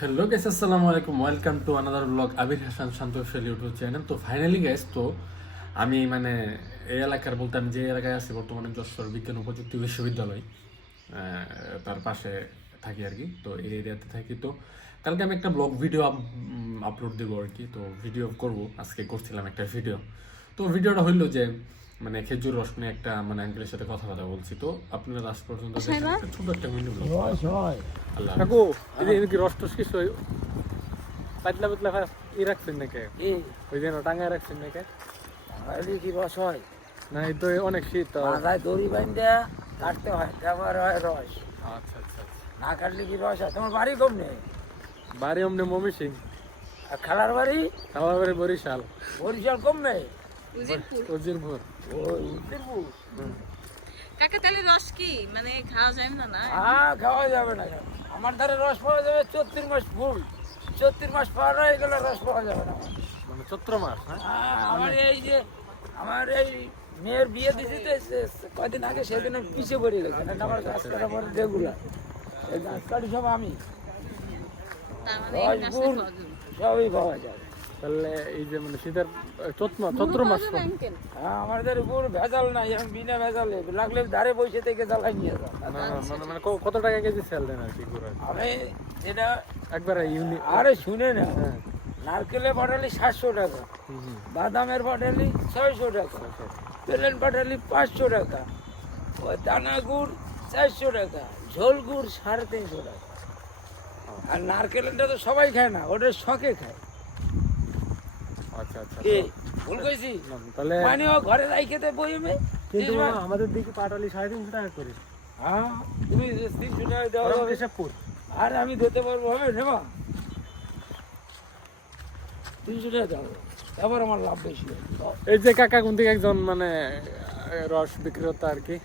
Hello guys, আসসালামু আলাইকুম। Welcome to another blog Abir Hasan Shantashail YouTube channel. তো ফাইনালি গাইস, তো আমি এই এলাকার বলতে আমি যে এলাকায় আছি বর্তমানে যশোর বিজ্ঞান ও প্রযুক্তি বিশ্ববিদ্যালয়, তার পাশে থাকি আর কি। তো এই এরিয়াতে থাকি। তো কালকে আমি একটা ব্লগ ভিডিও আপলোড দেবো আর কি। তো ভিডিও করব, আজকে করছিলাম একটা ভিডিও। তো ভিডিওটা হইলো যে খেজুর রস নিয়ে একটা আঙ্কেলের সাথে কথা বলছি। তো আপনারা লাস্ট পর্যন্ত দেখেন, একটা ছোট একটা মিনি ব্লগ। আল্লাহ কাকু, এই কি রস টস কিছু পাতলা পাতলা ই রাখছেন নাকি? ওই যেন টাঙায় রাখছেন নাকি? কি রস হয়? না, এই তো অনেক শীত তো। মাথায় দড়ি বান্ধা কাটতে হয়, তারপর হয় রস। আচ্ছা আচ্ছা আচ্ছা। না কাটলে কি রস হয়? তোমার বাড়ি কম নেই? বাড়ি অমনে মমি সিং, আর খালার বাড়ি আমার বাড়ি বরিশাল, বরিশাল কম নেই? উজিরপুর। ওই উত্তরপুর। কাকা তাহলে রস কি খাওয়া যায় না? না হ্যাঁ, খাওয়া যাবে না। আমার ধারে রস পাওয়া যাবে 34 মাস ফুল। 34 মাস পার হয়ে গেলে রস পাওয়া যাবে না। মানে চৈত্র মাস। হ্যাঁ, হ্যাঁ, আমার এই মেয়ের বিয়ে দিছি তো কয়দিন আগে, সেদিন আমি পিছিয়ে পড়ে গেছে। না আমার গাছ কাটা পরে রেগুলার, এই গাছ কাটি সব আমি। তার মানে এই গাছে রসগুল খাওয়া যাবে। সবই পাওয়া যায়। তাহলে এই যে শীতের চৈত্র মাস। হ্যাঁ, আমাদের উপর ভেজাল নাই, আমি বিনা ভেজালে লাগলে ধারে বসে থেকে জ্বালাই নিয়ে যাও। কত টাকা কেজি সেল দেন আর কি গুড়? আমি এটা একবারে ইউনিক। আরে শুনে না, হ্যাঁ। নারকেলের পাটালি 700 টাকা, বাদামের পাটালি 600 টাকা, প্লেন পাটালি 500 টাকা, ওই দানা গুড় 400 টাকা, ঝোল গুড় 350 টাকা। আর নারকেলটা তো সবাই খায় না, ওটা শখে খায়। আচ্ছা আচ্ছা। কি ভুল কইছি? তাহলে মানে ও ঘরে রাইখে দেয় বইমে। কিন্তু আমাদের দিকে পাটালি 350 টাকা করে। হ্যাঁ, তুমি 300 টাকা দেওয়া যাবে। কেশবপুর। আর আমি দিতে পারবো, হবে নেবা? 300 টাকা দাও, এবার আমার লাভ বেশি হবে। এই যে কাকা কোন থেকে একজন রস বিক্রেতা আর কি,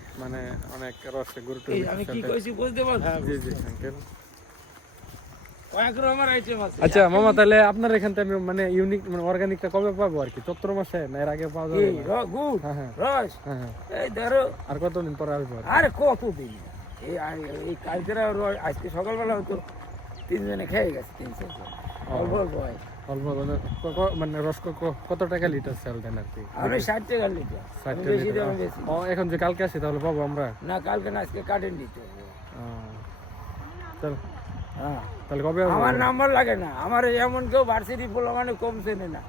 অনেক রস গুরুত্ব। এই আমি কি কইছি বুঝতে পারছো? হ্যাঁ, জি জি আঙ্কেল। কয়েক রকমের আইটেম আছে। আচ্ছা মামা, তাহলে আপনার এখান থেকে আমি ইউনিক অর্গানিকটা কবে পাবো আর কি? চৈত্র মাসে না এর আগে পাওয়া যাবে? গুড় হ্যাঁ হ্যাঁ রস, হ্যাঁ হ্যাঁ। এই ধরো আর কতদিন পরে আসবো? আরে কতদিন, এই কালকে আজকে সকালবেলা হয়তো 3 জনে খেয়ে গেছে, 300 অল্প অল্প হয়। অল্প রস কত টাকা লিটার সেল দেন আর কি? আমি 60 টাকা লিটার, 60 বেশি লিটার। দামে বেশি। ও, এখন যে কালকে আসি তাহলে পাবো আমরা? না, কালকে না, আজকে কাটেন দিতে হবে। হ্যাঁ, তাহলে কবে আসবো? আমার নাম্বার লাগে না, আমার এমন কেউ ভার্সিটি পোলা কম চেনে না।